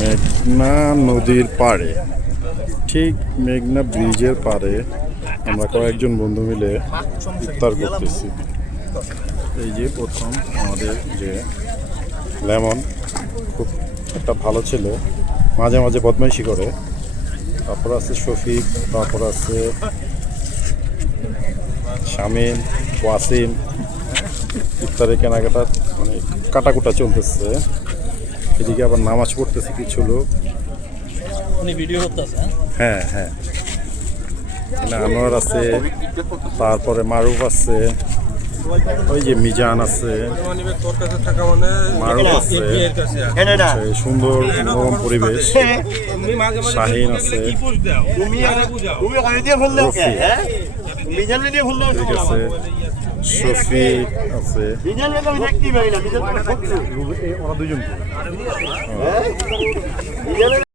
মেঘনা নদীর পাড়ে, ঠিক মেঘনা ব্রিজের পাড়ে আমরা কয়েকজন বন্ধু মিলে ইফতার করতেছি। এই যে প্রথম আমাদের যে লেমন, খুব একটা ভালো ছিল, মাঝে মাঝে বদমাইশি করে। তারপর আছে শফিক, তারপর আছে শামীম, ওয়াসিম। ইফতারে কেনাকাটা মানে কাটাকুটা চলতেছে। এদিকে আবার নামাজ পড়তেছে কিছু লোক। হ্যাঁ হ্যাঁ, আনোয়ার আছে, তারপরে মারুফ আছে, ওই যে মিজান আছে, মারুফ আছে। সুন্দর মনোরম পরিবেশ। শাহিন আছে, ঠিক আছে, শফিক আছে, ওরা দুজন।